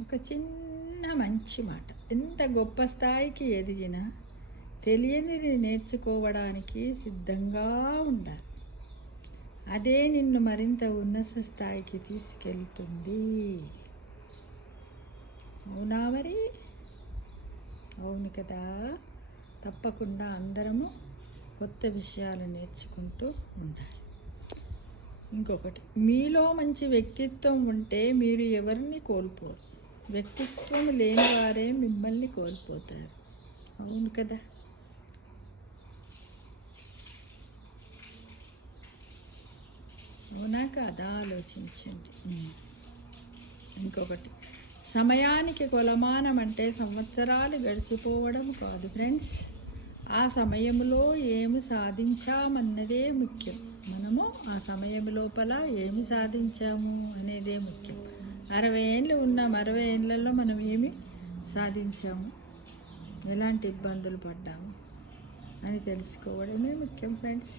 ఒక చిన్న మంచి మాట. ఎంత గొప్ప స్థాయికి ఎదిగినా తెలియనిది నేర్చుకోవడానికి సిద్ధంగా ఉండాలి. అదే నిన్ను మరింత ఉన్నత స్థాయికి తీసుకెళ్తుంది. అవునా మరి? అవును కదా. తప్పకుండా అందరము కొత్త విషయాలు నేర్చుకుంటూ ఉండాలి. ఇంకొకటి, మీలో మంచి వ్యక్తిత్వం ఉంటే మీరు ఎవరిని కోల్పోరు. వ్యక్తిత్వం లేని వారే మిమ్మల్ని కోల్పోతారు. అవును కదా. అవునా కాదా? ఆలోచించండి. ఇంకొకటి, సమయానికి కొలమానం అంటే సంవత్సరాలు గడిచిపోవడం కాదు ఫ్రెండ్స్. ఆ సమయంలో ఏమి సాధించామన్నదే ముఖ్యం. మనము ఆ సమయం లోపల ఏమి సాధించాము అనేదే ముఖ్యం. 60 ఏళ్ళు ఉన్నాం, 60 ఏళ్ళల్లో మనం ఏమి సాధించాము, ఎలాంటి ఇబ్బందులు పడ్డాము అని తెలుసుకోవడమే ముఖ్యం ఫ్రెండ్స్.